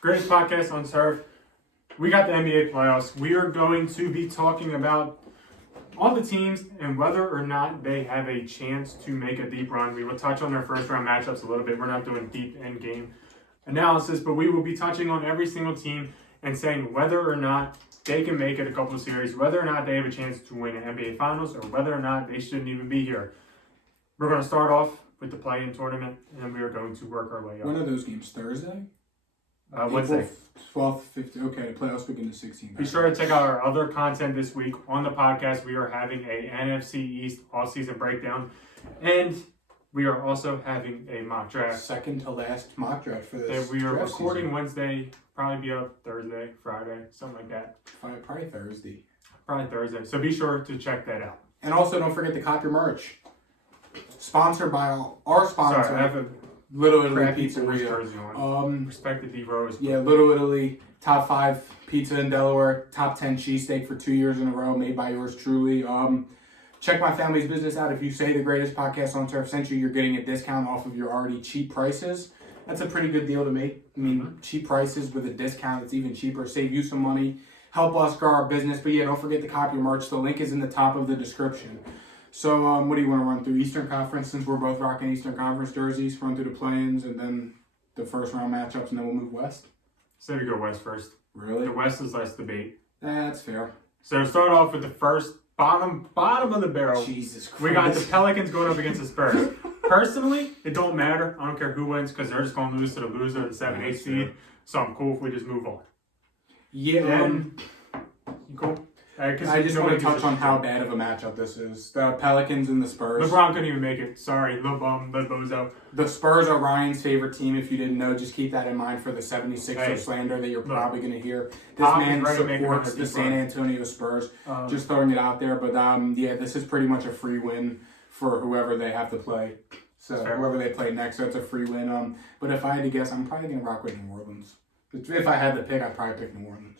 Greatest podcast on turf. We got the NBA playoffs. We are going to be talking about all the teams and whether or not they have a chance to make a deep run. We will touch on their first round matchups a little bit. We're not doing deep end game analysis, but we will be touching on every single team and saying whether or not they can make it a couple of series, whether or not they have a chance to win an NBA Finals, or whether or not they shouldn't even be here. We're going to start off with the play-in tournament, and then we are going to work our way up. When are those games? Thursday? Wednesday. 12th, 15th. Okay, the playoffs begin the 16th. Be sure to check out our other content this week on the podcast. We are having a NFC East all-season breakdown, and we are also having a mock draft. Second to last mock draft for this. That we are recording season. Wednesday, probably be up Thursday, Friday, something like that. Probably Thursday. Probably Thursday. So be sure to check that out. And also, don't forget to cop your merch. Sponsored by our sponsor. Sorry, I have a Little Italy crappy Bulls Pizzeria. jersey on. Respect the D-Rose. Yeah, Little Italy, top 5 pizza in Delaware, top 10 cheesesteak for 2 years in a row, made by yours truly. Check my family's business out. If you say the greatest podcast on turf sent you, you're getting a discount off of your already cheap prices. That's a pretty good deal to make. I mean, cheap prices with a discount, it's even cheaper. Save you some money, help us grow our business. But yeah, don't forget to copy your merch. The link is in the top of the description. So, what do you want to run through? Eastern Conference, since we're both rocking Eastern Conference jerseys, run through the play-ins and then the first round matchups, and then we'll move west? So we go west first. Really? The west is less debate. That's fair. So start off with the first bottom of the barrel. Jesus Christ. We got the Pelicans going up against the Spurs. Personally, it don't matter. I don't care who wins because they're just going to lose to the loser of the 7-8 seed. So I'm cool if we just move on. Yeah. You cool? I just want to touch on how bad of a matchup this is. The Pelicans and the Spurs. LeBron couldn't even make it. Sorry, Lil Bozo. The Spurs are Ryan's favorite team. If you didn't know, just keep that in mind for the 76er slander that you're probably going to hear. This man supports the San Antonio Spurs. Just throwing it out there. But yeah, this is pretty much a free win for whoever they have to play. So whoever they play next, so it's a free win. But if I had to guess, I'm probably going to rock with New Orleans. If I had to pick, I'd probably pick New Orleans.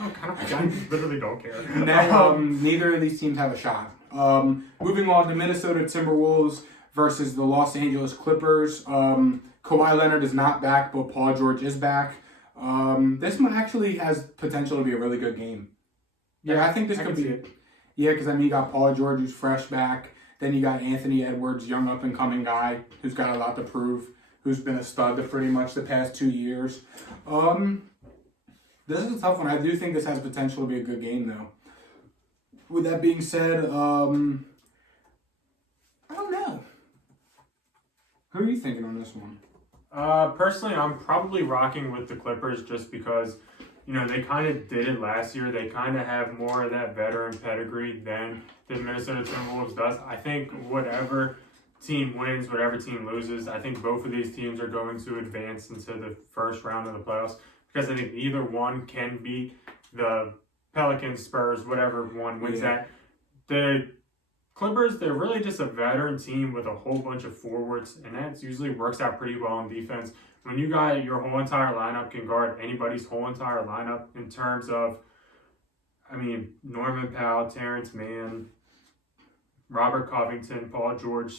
I literally don't care. Now, neither of these teams have a shot. Moving on to Minnesota Timberwolves versus the Los Angeles Clippers. Kawhi Leonard is not back, but Paul George is back. This one actually has potential to be a really good game. Yeah, I think this could be it. Yeah, because I mean, you got Paul George who's fresh back. Then you got Anthony Edwards, young up-and-coming guy who's got a lot to prove, who's been a stud pretty much the past 2 years. This is a tough one. I do think this has potential to be a good game, though. With that being said, I don't know. Who are you thinking on this one? Personally, I'm probably rocking with the Clippers just because, they kind of did it last year. They kind of have more of that veteran pedigree than the Minnesota Timberwolves does. I think whatever team wins, whatever team loses, I think both of these teams are going to advance into the first round of the playoffs. Because I think either one can beat the Pelicans, Spurs, whatever one wins that. The Clippers, they're really just a veteran team with a whole bunch of forwards, and that usually works out pretty well in defense. When you got your whole entire lineup can guard anybody's whole entire lineup in terms of, Norman Powell, Terrence Mann, Robert Covington, Paul George,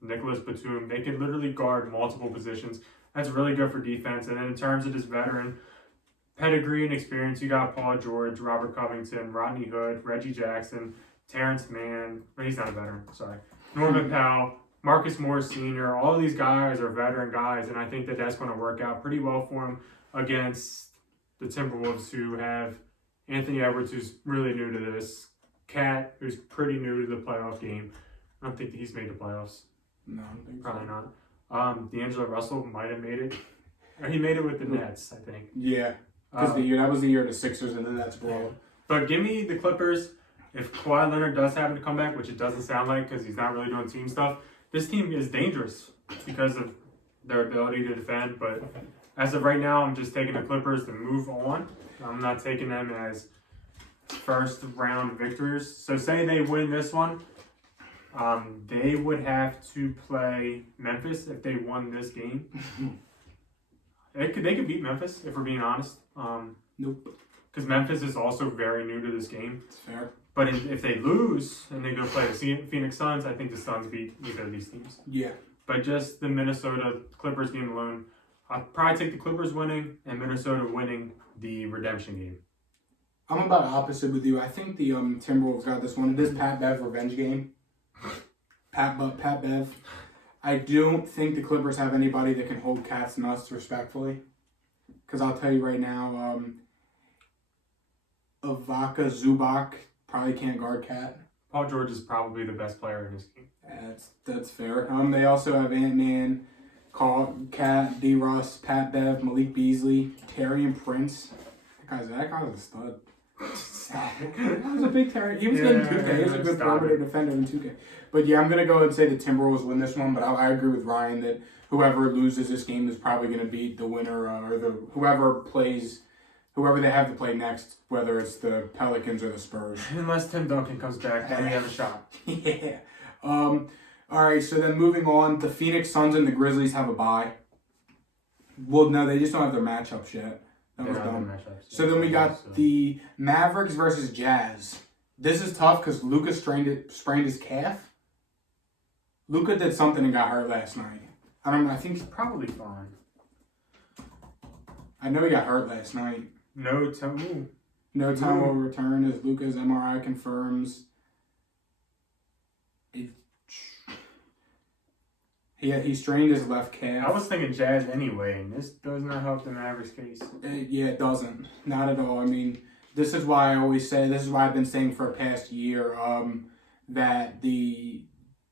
Nicholas Batum, they can literally guard multiple positions. That's really good for defense. And then in terms of this veteran pedigree and experience, you got Paul George, Robert Covington, Rodney Hood, Reggie Jackson, Terrence Mann. He's not a veteran, sorry. Norman Powell, Marcus Morris Sr. All of these guys are veteran guys, and I think that that's going to work out pretty well for him against the Timberwolves, who have Anthony Edwards, who's really new to this, Cat, who's pretty new to the playoff game. I don't think he's made the playoffs. No, I don't think Probably not. D'Angelo Russell might have made it. Or he made it with the Nets, I think. Yeah. Because that was the year of the Sixers and the Nets broke. But give me the Clippers. If Kawhi Leonard does happen to come back, which it doesn't sound like because he's not really doing team stuff, this team is dangerous because of their ability to defend. But as of right now, I'm just taking the Clippers to move on. I'm not taking them as first round victors. So say they win this one, they would have to play Memphis if they won this game. They could beat Memphis, if we're being honest. Nope. Because Memphis is also very new to this game. It's fair. But if they lose and they go play the Phoenix Suns, I think the Suns beat either of these teams. Yeah. But just the Minnesota Clippers game alone, I'll probably take the Clippers winning and Minnesota winning the redemption game. I'm about opposite with you. I think the Timberwolves got this one. It is Pat Bev revenge game. Pat Bev. I don't think the Clippers have anybody that can hold Cat's nuts respectfully. Because I'll tell you right now, Avaka Zubac probably can't guard Cat. Paul George is probably the best player in this game. That's fair. They also have Ant-Man, Cat, D. Russ, Pat Bev, Malik Beasley, Terry and Prince. That guy was a stud. That was a big Terry. He was good in 2K. He was a good perimeter defender in 2K. But yeah, I'm going to go ahead and say the Timberwolves win this one, but I agree with Ryan that whoever loses this game is probably going to beat the winner or whoever they have to play next, whether it's the Pelicans or the Spurs. Unless Tim Duncan comes back, then we have a shot. Yeah. All right, so then moving on, the Phoenix Suns and the Grizzlies have a bye. Well, no, they just don't have their matchups yet. That was dumb. So then we got the Mavericks versus Jazz. This is tough because Luka sprained his calf. Luka did something and got hurt last night. I don't know. I think He's probably fine. I know he got hurt last night. No time will return as Luka's MRI confirms. He strained his left calf. I was thinking Jazz anyway, and this does not help the Mavericks' case. It doesn't. Not at all. I mean, this is why I've been saying for a past year that the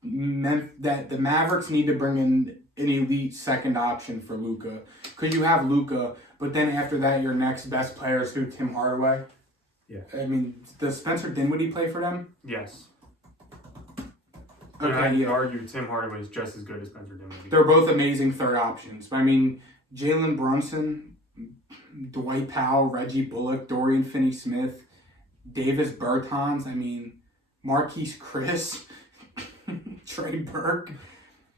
Mavericks need to bring in an elite second option for Luka. Because you have Luka, but then after that, your next best player is who? Tim Hardaway? Yeah. I mean, does Spencer Dinwiddie play for them? Yes. Okay, I'd argue Tim Hardaway is just as good as Spencer Dinwiddie. They're both amazing third options. I mean, Jalen Brunson, Dwight Powell, Reggie Bullock, Dorian Finney-Smith, Davis Bertans, Marquise Chris, Trey Burke.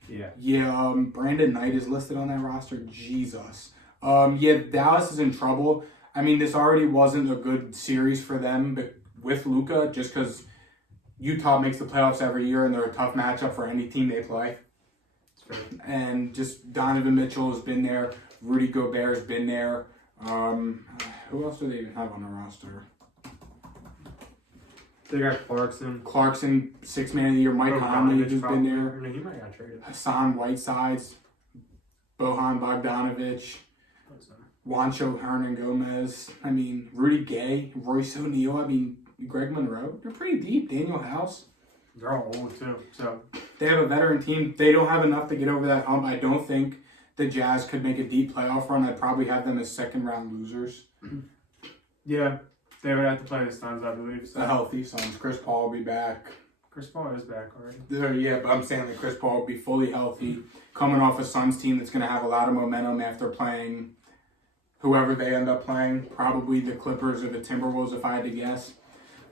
Yeah, Brandon Knight is listed on that roster. Jesus. Dallas is in trouble. I mean, this already wasn't a good series for them but with Luka just because Utah makes the playoffs every year and they're a tough matchup for any team they play. And just Donovan Mitchell has been there. Rudy Gobert has been there. Who else do they even have on the roster? They got Clarkson, 6th man of the year. Mike Conley has been there. He might got traded. Hassan Whitesides, Bojan Bogdanovic, Juancho Hernan Gomez. Rudy Gay, Royce O'Neal. Greg Monroe. They're pretty deep. Daniel House. They're all old too. So they have a veteran team. They don't have enough to get over that hump. I don't think the Jazz could make a deep playoff run. I'd probably have them as second round losers. Yeah, they would have to play the Suns, I believe. So. The healthy Suns. Chris Paul will be back. Chris Paul is back already. Yeah, but I'm saying that Chris Paul will be fully healthy, coming off a Suns team that's going to have a lot of momentum after playing whoever they end up playing. Probably the Clippers or the Timberwolves, if I had to guess.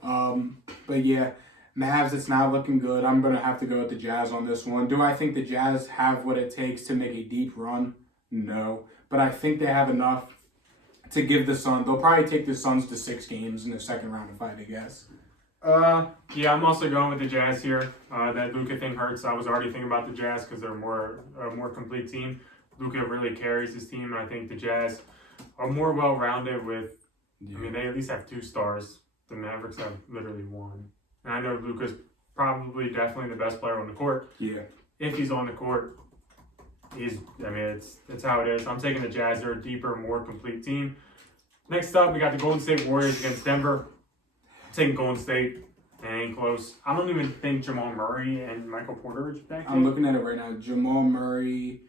But yeah, Mavs, it's not looking good. I'm going to have to go with the Jazz on this one. Do I think the Jazz have what it takes to make a deep run? No. But I think they have enough to give the Suns. They'll probably take the Suns to 6 games in the second round, if I had to guess. Yeah, I'm also going with the Jazz here. That Luka thing hurts. I was already thinking about the Jazz because they're a more complete team. Luka really carries his team, and I think the Jazz are more well-rounded with, they at least have 2 stars. The Mavericks have literally 1. And I know Luka's probably definitely the best player on the court. Yeah. If he's on the court, it's how it is. I'm taking the Jazz. They're a deeper, more complete team. Next up, we got the Golden State Warriors against Denver. I'm taking Golden State. It ain't close. I don't even think Jamal Murray and Michael Porter are back. I'm looking at it right now. Jamal Murray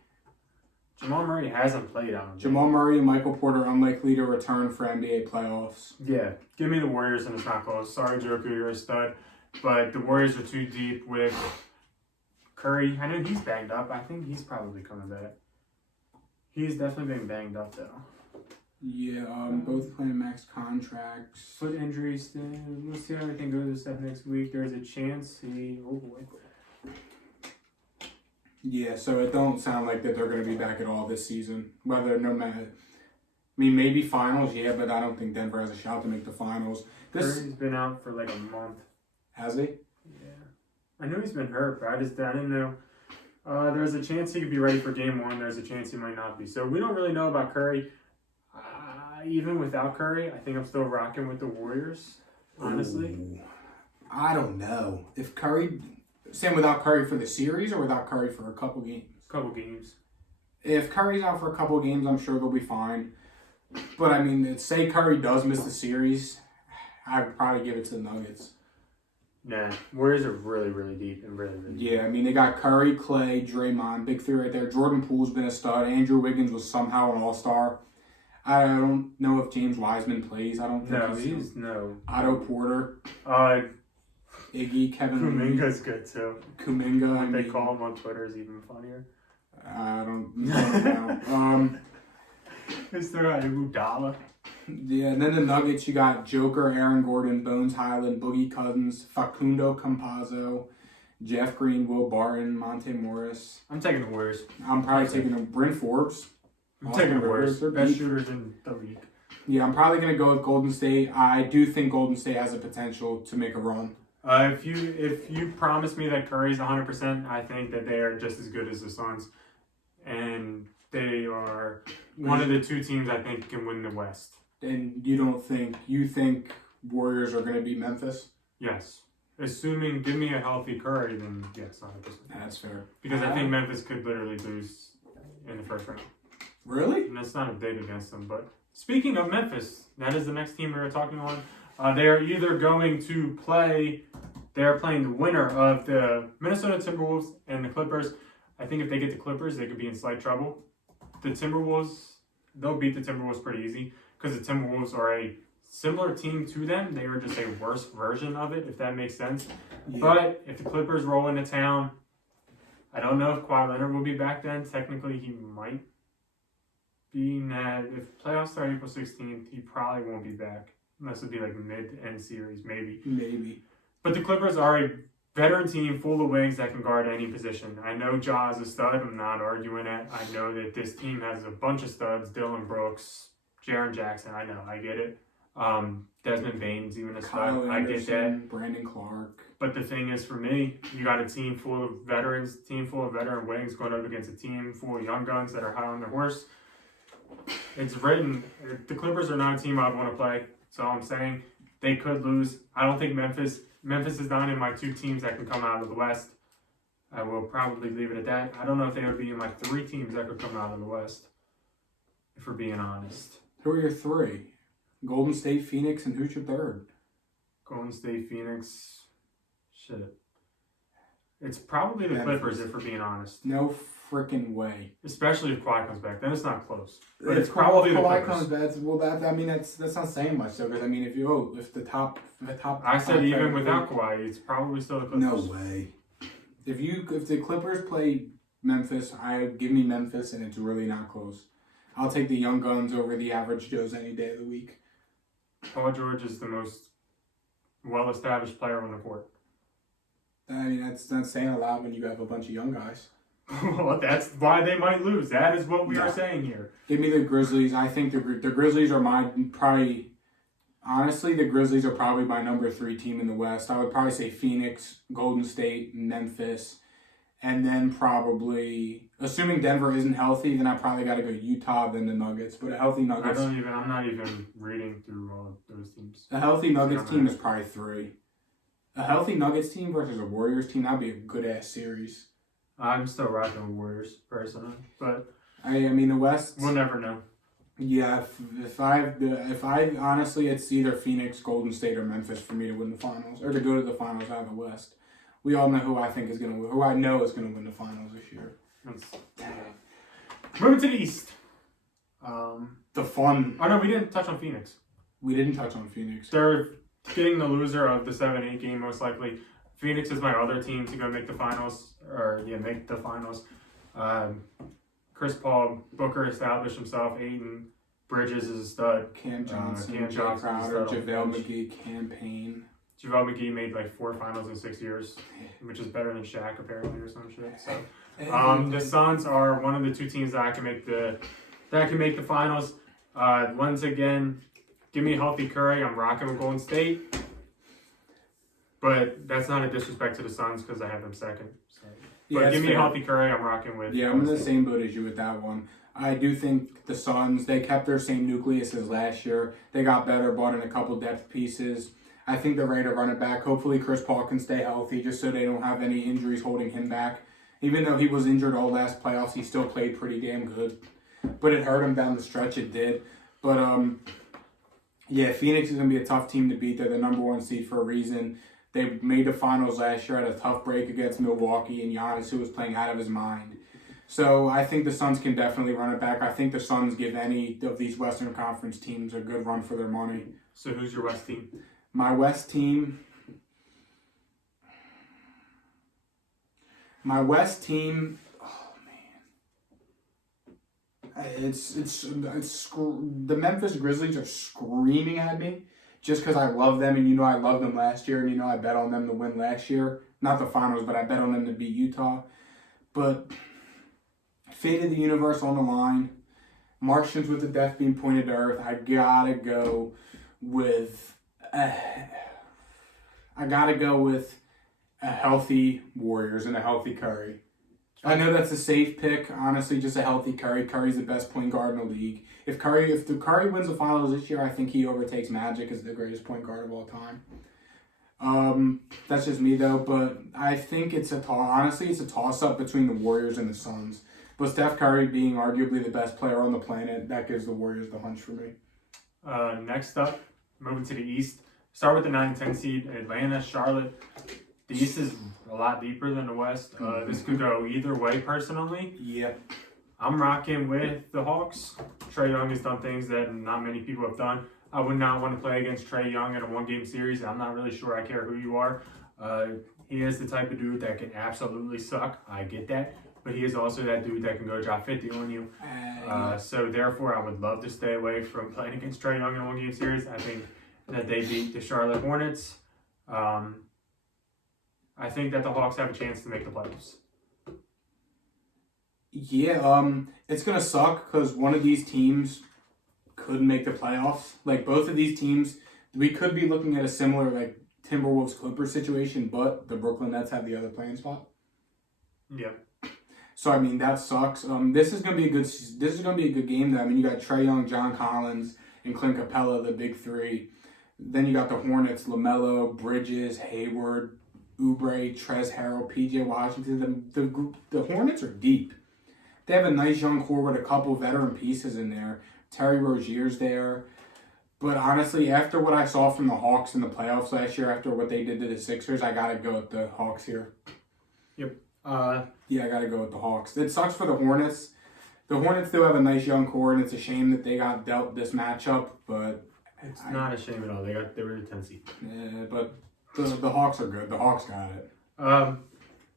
hasn't played on. Jamal Murray and Michael Porter unlikely to return for NBA playoffs. Yeah, give me the Warriors and it's not close. Sorry, Joker, you're a stud. But the Warriors are too deep with Curry. I know he's banged up. I think he's probably coming back. He's definitely been banged up, though. Yeah, both playing max contracts. Foot injuries. We'll see how everything goes this stuff next week. There's a chance oh boy. Yeah, so it don't sound like that they're going to be back at all this season. Maybe finals, yeah, but I don't think Denver has a shot to make the finals. Curry's been out for like a month. Has he? Yeah. I know he's been hurt, but I didn't know. There's a chance he could be ready for game 1. There's a chance he might not be. So we don't really know about Curry. Even without Curry, I think I'm still rocking with the Warriors, honestly. Ooh, I don't know. If Curry, same without Curry for the series or without Curry for a couple games? Couple games. If Curry's out for a couple games, I'm sure they'll be fine. But I mean, say Curry does miss the series, I would probably give it to the Nuggets. Nah, Warriors are really, really deep and really, really deep. Yeah, I mean, they got Curry, Clay, Draymond, big three right there. Jordan Poole's been a stud. Andrew Wiggins was somehow an all-star. I don't know if James Wiseman plays. I don't think he's no. Otto Porter. Iggy, Kevin Kuminga's good too. Kuminga. What they call him on Twitter is even funnier. I don't know. Mr. Iguodala. Yeah, and then the Nuggets, you got Joker, Aaron Gordon, Bones Highland, Boogie Cousins, Facundo Campazzo, Jeff Green, Will Barton, Monte Morris. I'm taking the Warriors. I'm probably taking them. Bryn Forbes. I'm taking the Warriors. They're Best deep. shooters in the league. Yeah, I'm probably going to go with Golden State. I do think Golden State has a potential to make a run. If you promise me that Curry's 100%, I think that they are just as good as the Suns. And they are one of the 2 teams I think can win the West. And you think Warriors are going to beat Memphis? Yes. Assuming, give me a healthy Curry, then yes, 100%. That's fair. Because I think Memphis could literally lose in the first round. Really? And that's not a dig against them. But speaking of Memphis, that is the next team we were talking on. They are either going to play, they're playing the winner of the Minnesota Timberwolves and the Clippers. I think if they get the Clippers, they could be in slight trouble. The Timberwolves, they'll beat the Timberwolves pretty easy because the Timberwolves are a similar team to them. They are just a worse version of it, if that makes sense. Yeah. But if the Clippers roll into town, I don't know if Kawhi Leonard will be back then. Technically, he might be. If playoffs start April 16th, he probably won't be back. Unless it'd be like mid-end series, maybe. Maybe. But the Clippers are a veteran team full of wings that can guard any position. I know Ja is a stud. I'm not arguing it. I know that this team has a bunch of studs. Dylan Brooks, Jaren Jackson. I know. I get it. Desmond Bane's even a stud. I get that. Brandon Clark. But the thing is, for me, you got a team full of veterans, team full of veteran wings going up against a team full of young guns that are high on their horse. It's written. The Clippers are not a team I'd want to play. So I'm saying they could lose. I don't think Memphis is not in my 2 teams that can come out of the West. I will probably leave it at that. I don't know if they would be in my 3 teams that could come out of the West, if we're being honest. Who are your 3? Golden State, Phoenix, and who's your 3rd? Golden State, Phoenix. Shit. It's probably the Clippers, if we're being honest. No freaking way. Especially if Kawhi comes back, then it's not close. But it's probably the Kawhi Clippers. comes back. That's not saying much though. Because I mean, if the top. I said even without Kawhi, it's probably still the Clippers. No way. If the Clippers play Memphis, give me Memphis, and it's really not close. I'll take the young guns over the average Joes any day of the week. Paul George is the most well-established player on the court. I mean, that's not saying a lot when you have a bunch of young guys. Well, that's why they might lose. That is what we are saying here. Give me the Grizzlies. I think the Grizzlies are honestly, the Grizzlies are probably my number 3 team in the West. I would probably say Phoenix, Golden State, Memphis, and then probably, assuming Denver isn't healthy, then I probably got to go Utah, then the Nuggets. But a healthy Nuggets. I'm not even reading through all of those teams. A healthy Nuggets team is probably 3. A healthy Nuggets team versus a Warriors team, that'd be a good ass series. I'm still rocking with Warriors personally, but I mean the West. We'll never know. Yeah, if I honestly, it's either Phoenix, Golden State, or Memphis for me to win the finals or to go to the finals out of the West. We all know who I know is gonna win the finals this year. Moving to the East. The fun. Oh no, we didn't touch on Phoenix. We didn't touch on Phoenix. They're getting the loser of the 7-8 game most likely. Phoenix is my other team to go make the finals, Chris Paul, Booker established himself. Aiden Bridges is a stud. Cam Johnson, Cam Johnson, Crowder, JaVale McGee, Campaign. JaVale McGee made like 4 finals in 6 years, which is better than Shaq apparently or some shit. So, the Suns are one of the 2 teams that can make the finals. Once again, give me a healthy Curry. I'm rocking with Golden State. But that's not a disrespect to the Suns because I have them second. So. But Yeah, give me a fair. healthy Curry. I'm rocking with. Yeah, I'm in the same boat as you with that one. I do think the Suns, they kept their same nucleus as last year. They got better, brought in a couple depth pieces. I think they're ready to run it back. Hopefully Chris Paul can stay healthy just so they don't have any injuries holding him back. Even though he was injured all last playoffs, he still played pretty damn good. But it hurt him down the stretch, it did. But, yeah, Phoenix is going to be a tough team to beat. They're the number 1 seed for a reason. They made the finals last year, had a tough break against Milwaukee and Giannis, who was playing out of his mind. So I think the Suns can definitely run it back. I think the Suns give any of these Western Conference teams a good run for their money. So who's your West team? My West team, oh man, it's the Memphis Grizzlies are screaming at me just because I love them, and I loved them last year, and I bet on them to win last year, not the finals, but I bet on them to beat Utah. But fate of the universe on the line, Martians with the death beam pointed to Earth. I gotta go with a healthy Warriors and a healthy Curry. I know that's a safe pick. Honestly, just a healthy Curry. Curry's the best point guard in the league. If the Curry wins the finals this year, I think he overtakes Magic as the greatest point guard of all time. That's just me though, but I think it's a toss-up between the Warriors and the Suns. But Steph Curry being arguably the best player on the planet, that gives the Warriors the hunch for me. Next up, moving to the East. Start with the 9 and 10 seed, Atlanta, Charlotte. The East is a lot deeper than the West. This could go either way, personally. Yeah. I'm rocking with the Hawks. Trae Young has done things that not many people have done. I would not want to play against Trae Young in a 1-game series. I'm not really sure I care who you are. He is the type of dude that can absolutely suck. I get that. But he is also that dude that can go drop 50 on you. So therefore, I would love to stay away from playing against Trae Young in a 1-game series. I think that they beat the Charlotte Hornets. I think that the Hawks have a chance to make the playoffs. Yeah, it's going to suck because one of these teams could make the playoffs. Like, both of these teams, we could be looking at a similar, like, Timberwolves Clippers situation, but the Brooklyn Nets have the other playing spot. Yeah. So, I mean, that sucks. This is going to be a good game, though. I mean, you got Trae Young, John Collins, and Clint Capella, the big three. Then you got the Hornets, LaMelo, Bridges, Hayward, Oubre, Trez Harrell, PJ Washington. The Hornets are deep. They have a nice young core with a couple veteran pieces in there. Terry Rozier's there. But honestly, after what I saw from the Hawks in the playoffs last year, after what they did to the Sixers, I got to go with the Hawks here. Yep. Yeah, I got to go with the Hawks. It sucks for the Hornets. The Hornets do have a nice young core, and it's a shame that they got dealt this matchup, but... It's not a shame at all. They were the 10 seed. Yeah, but the Hawks are good. The Hawks got it.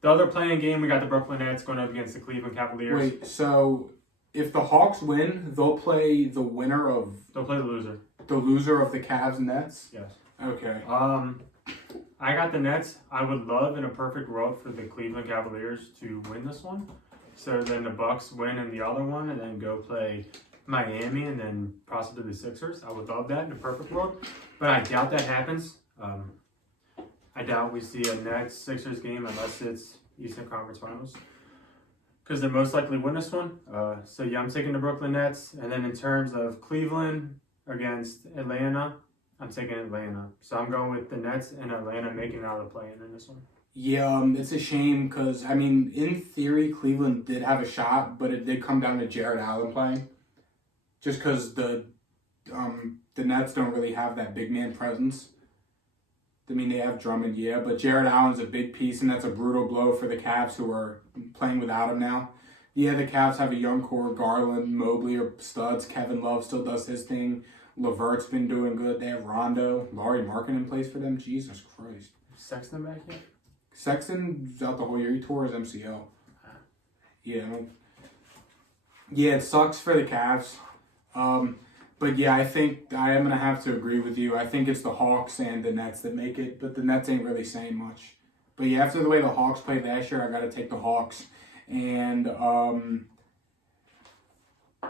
The other playing game, we got the Brooklyn Nets going up against the Cleveland Cavaliers. Wait, so if the Hawks win, they'll play the winner of... They'll play the loser. The loser of the Cavs Nets? Yes. Okay. I got the Nets. I would love in a perfect world for the Cleveland Cavaliers to win this one. So then the Bucks win in the other one and then go play Miami and then possibly the Sixers. I would love that in a perfect world. But I doubt that happens. I doubt we see a Nets-Sixers game unless it's Eastern Conference Finals. Because they most likely win this one. So yeah, I'm taking the Brooklyn Nets. And then in terms of Cleveland against Atlanta, I'm taking Atlanta. So I'm going with the Nets and Atlanta making it out of the play-in in this one. Yeah, it's a shame because, I mean, in theory, Cleveland did have a shot, but it did come down to Jared Allen playing. Just because the Nets don't really have that big man presence. I mean, they have Drummond, yeah, but Jared Allen's a big piece, and that's a brutal blow for the Cavs who are playing without him now. Yeah, the Cavs have a young core. Garland, Mobley are studs. Kevin Love still does his thing. LeVert's been doing good. They have Rondo. Laurie Markkinen plays for them. Jesus Christ. Sexton back yet? Sexton's out the whole year. He tore his MCL. Yeah, it sucks for the Cavs. But yeah, I think I am going to have to agree with you. I think it's the Hawks and the Nets that make it, but the Nets ain't really saying much. But yeah, after the way the Hawks played last year, I got to take the Hawks. And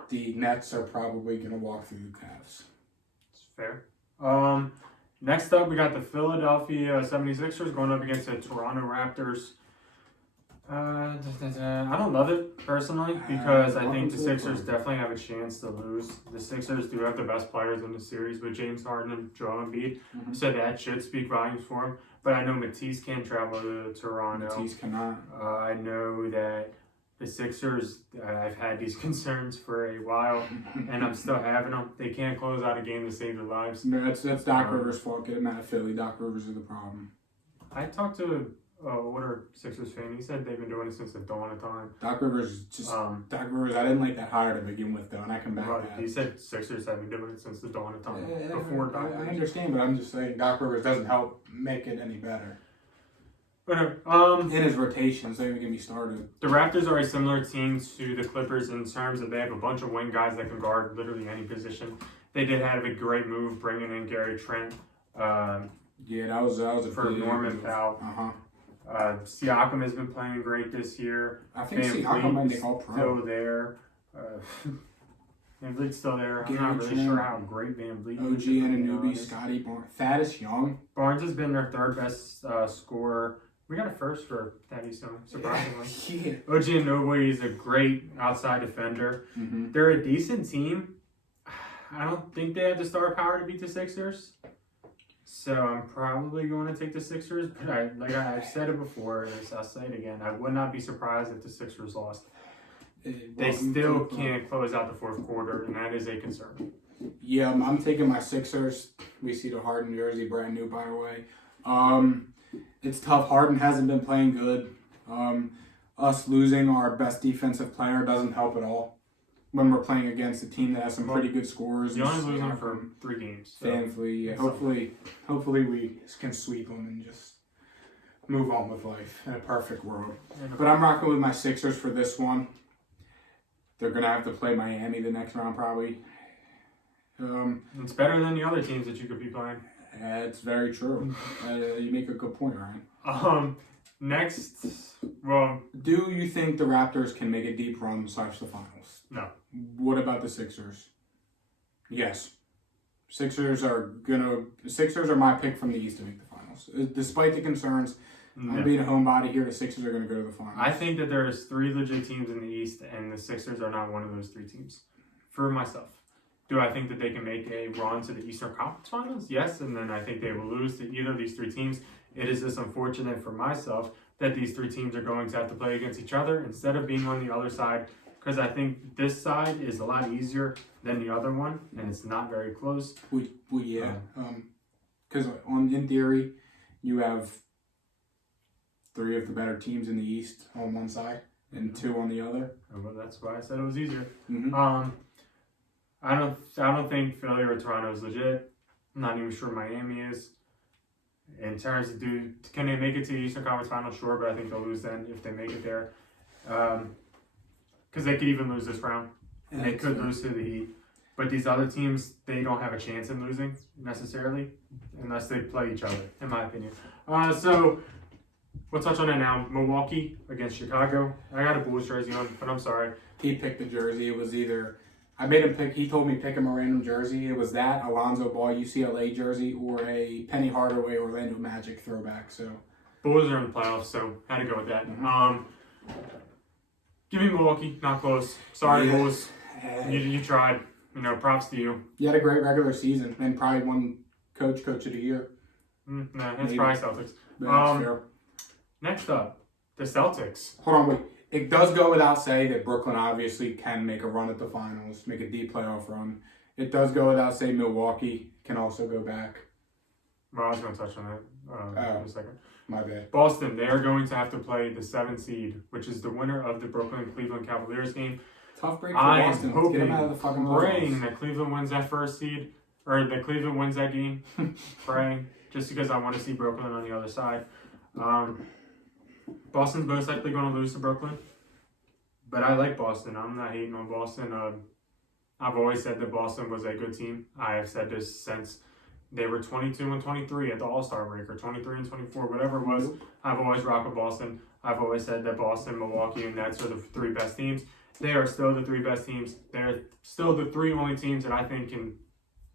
the Nets are probably going to walk through the Cavs. It's fair. Next up, we got the Philadelphia 76ers going up against the Toronto Raptors. I don't love it personally because I think the welcome to the Sixers club. definitely have a chance to lose. The Sixers do have the best players in the series with James Harden and Joel Embiid, so that should speak volumes for him. But I know Matisse can't travel to Toronto. Matisse cannot. I know that the Sixers, I've had these concerns for a while, and I'm still having them. They can't close out a game to save their lives. No, that's Doc Rivers' fault. Get him out of Philly. Doc Rivers is the problem. I talked to older Sixers fan. He said they've been doing it since the dawn of time. Doc Rivers is just Doc Rivers. I didn't like that hire to begin with, though, and I can back that. He said Sixers have been doing it since the dawn of time. Before Doc I Rivers. understand, but I'm just saying Doc Rivers doesn't help make it any better. Whatever. In his rotation, so even get me started. The Raptors are a similar team to the Clippers in terms of they have a bunch of wing guys that can guard literally any position. They did have a great move bringing in Gary Trent. Yeah, that was a for big Norman move. Powell. Siakam has been playing great this year. I think Van Siakam might Vliet's make all pro. still there. Van Vliet's still there. I'm not really sure how great Van Vliet OG is. Anunoby, Scotty Barnes, Thaddeus Young. Barnes has been their third best scorer. We got a first for Thaddeus Young, surprisingly. Yeah. OG Anunoby is a great outside defender. Mm-hmm. They're a decent team. I don't think they have the star power to beat the Sixers. So I'm probably going to take the Sixers. But I've said it before, I'll say it again. I would not be surprised if the Sixers lost. They still can't close out the fourth quarter, and that is a concern. Yeah, I'm taking my Sixers. We see the Harden jersey, brand new, by the way. It's tough. Harden hasn't been playing good. Us losing our best defensive player doesn't help at all when we're playing against a team that has some pretty good scores. You're only losing for 3 games. So. Thankfully, yeah. Hopefully we can sweep them and just move on with life in a perfect world. But I'm rocking with my Sixers for this one. They're going to have to play Miami the next round, probably. It's better than the other teams that you could be playing. It's very true. You make a good point, Ryan. Next, well... Do you think the Raptors can make a deep run / the finals? No. What about the Sixers? Yes. Sixers are my pick from the East to make the finals. Despite the concerns, I'm being a homebody here. The Sixers are going to go to the finals. I think that there's 3 legit teams in the East, and the Sixers are not one of those 3 teams. For myself. Do I think that they can make a run to the Eastern Conference Finals? Yes, and then I think they will lose to either of these 3 teams. It is just unfortunate for myself that these 3 teams are going to have to play against each other instead of being on the other side, because I think this side is a lot easier than the other one, and it's not very close. Well, yeah. Because in theory, you have 3 of the better teams in the East on one side and 2 on the other. Well, that's why I said it was easier. Mm-hmm. I don't think Philly or Toronto is legit. I'm not even sure Miami is. In terms of can they make it to the Eastern Conference Finals? Sure, but I think they'll lose then if they make it there. Because they could even lose this round. And they could lose to the Heat. But these other teams, they don't have a chance in losing necessarily unless they play each other, in my opinion. So we'll touch on that now. Milwaukee against Chicago. I got a Bulls jersey on, but I'm sorry. He picked the jersey. It was either... I made him pick. He told me pick him a random jersey. It was that Alonzo Ball UCLA jersey or a Penny Hardaway Orlando Magic throwback. So Bulls are in the playoffs, so had to go with that. Mm-hmm. Give me Milwaukee, not close. Sorry, Yeah. Bulls. You tried. Props to you. You had a great regular season and probably won coach of the year. No, it's Maybe. probably Celtics. But that's fair. Next up, the Celtics. Hold on, wait. It does go without saying that Brooklyn obviously can make a run at the finals, make a deep playoff run. It does go without saying Milwaukee can also go back. Well, I was going to touch on that in a second. My bad. Boston, they are going to have to play the 7th seed, which is the winner of the Brooklyn-Cleveland Cavaliers game. Tough break for I Boston. am Let's hoping, get them out of the fucking praying playoffs. that Cleveland wins that first seed, or that Cleveland wins that game. Praying, just because I want to see Brooklyn on the other side. Boston's most likely going to lose to Brooklyn. But I like Boston. I'm not hating on Boston. I've always said that Boston was a good team. I have said this since they were 22 and 23 at the All-Star break, or 23 and 24, whatever it was. I've always rocked with Boston. I've always said that Boston, Milwaukee, and Nets are the 3 best teams. They are still the 3 best teams. They're still the 3 only teams that I think can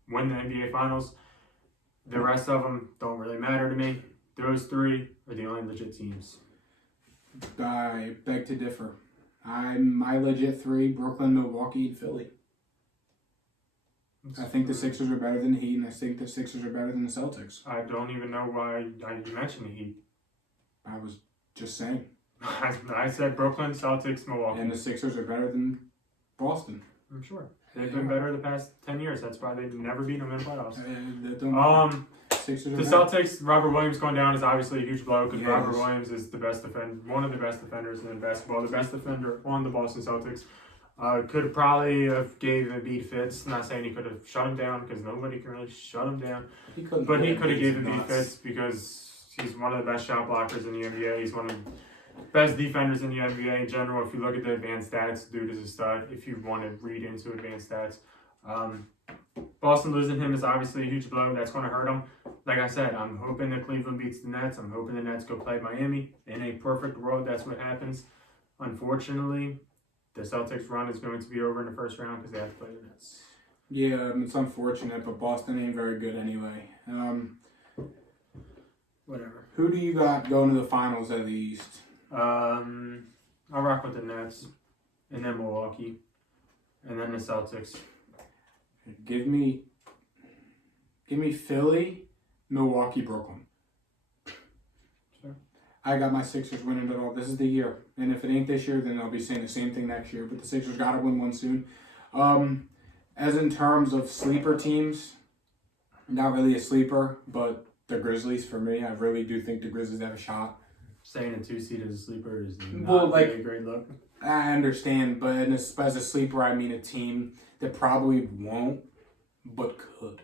win the NBA Finals. The rest of them don't really matter to me. Those 3 are the only legit teams. I beg to differ. My legit 3, Brooklyn, Milwaukee, and Philly. I think the Sixers are better than the Heat, and I think the Sixers are better than the Celtics. I don't even know why you mentioned the Heat. I was just saying. I said Brooklyn, Celtics, Milwaukee. And the Sixers are better than Boston. I'm sure. They've been better the past 10 years. That's why they've never beat them in the playoffs. The Celtics, Robert Williams going down is obviously a huge blow because Robert Williams is one of the best defenders in basketball, the best defender on the Boston Celtics. Could probably have gave Embiid fits. Not saying he could have shut him down because nobody can really shut him down. He could have gave Embiid fits because he's one of the best shot blockers in the NBA. He's one of the best defenders in the NBA in general. If you look at the advanced stats, dude is a stud. If you want to read into advanced stats. Boston losing him is obviously a huge blow. That's going to hurt him. Like I said, I'm hoping that Cleveland beats the Nets. I'm hoping the Nets go play Miami. In a perfect world, that's what happens. Unfortunately, the Celtics run is going to be over in the first round because they have to play the Nets. Yeah, it's unfortunate, but Boston ain't very good anyway. Whatever. Who do you got going to the finals of the East? I'll rock with the Nets, and then Milwaukee, and then the Celtics. Give me Philly, Milwaukee, Brooklyn. Sure. I got my Sixers winning it all. This is the year. And if it ain't this year, then I'll be saying the same thing next year. But the Sixers got to win one soon. As in terms of sleeper teams, not really a sleeper, but the Grizzlies for me. I really do think the Grizzlies have a shot. Saying a 2-seed as a sleeper is not a great look. I understand, but as a sleeper, I mean a team that probably won't, but could.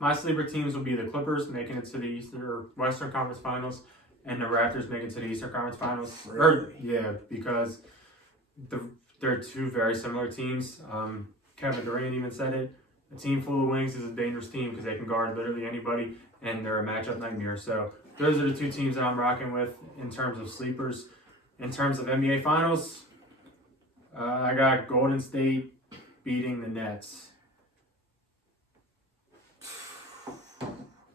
My sleeper teams will be the Clippers making it to the Eastern or Western Conference Finals, and the Raptors making it to the Eastern Conference Finals. Really? Because they're two very similar teams. Kevin Durant even said it. A team full of wings is a dangerous team because they can guard literally anybody, and they're a matchup nightmare. So those are the two teams that I'm rocking with in terms of sleepers. In terms of NBA Finals, I got Golden State beating the Nets.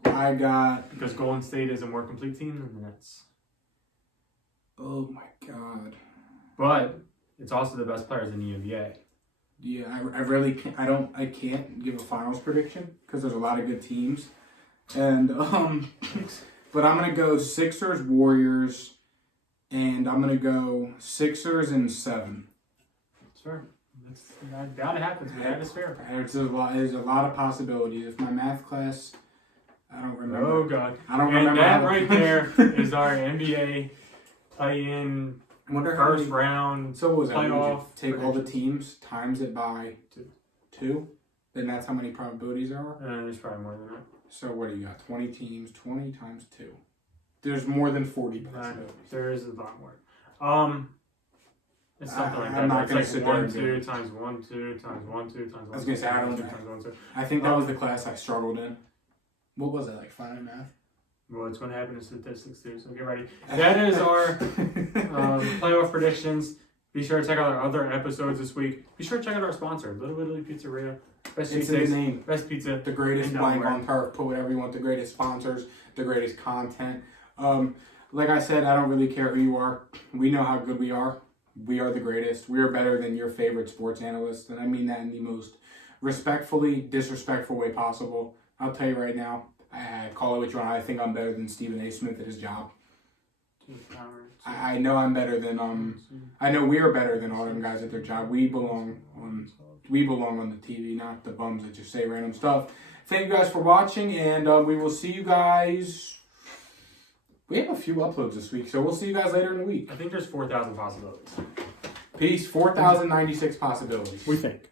Because Golden State is a more complete team than the Nets. Oh my God. But it's also the best players in the NBA. Yeah, I really can't. I can't give a finals prediction because there's a lot of good teams, and but I'm gonna go Sixers, Warriors, and I'm gonna go Sixers in 7. Sure, that happens. That is fair. There's a lot of possibilities. If my math class, I don't remember. Oh God, I don't remember. And that right there is our NBA play-in. First round. So what was that? Playoff. Take all the teams, times it by 2. Then that's how many probabilities there are. There's probably more than that. So what do you got? 20 teams. 20 times 2. There's more than 40 possibilities. There is a lot more. It's something like that. I'm not it's gonna like sit 1, there 2 times 1, 2 times 1, 2 times 1. I was gonna say I don't. 2 times 1, 2. I think that was the class I struggled in. What was it, like 5 math? Well, it's going to happen in statistics too, so get ready. That is our playoff predictions. Be sure to check out our other episodes this week. Be sure to check out our sponsor, Little Italy Pizzeria. Best It's in the name. Best pizza. The greatest blank on turf. Put whatever you want. The greatest sponsors. The greatest content. Like I said, I don't really care who you are. We know how good we are. We are the greatest. We are better than your favorite sports analyst. And I mean that in the most respectfully disrespectful way possible. I'll tell you right now. I call it what you want. I think I'm better than Stephen A. Smith at his job. I know I'm better than I know we are better than all them guys at their job. We belong on the TV, not the bums that just say random stuff. Thank you guys for watching, and we will see you guys. We have a few uploads this week, so we'll see you guys later in the week. I think there's 4,000 possibilities. Peace. 4,096 possibilities. We think.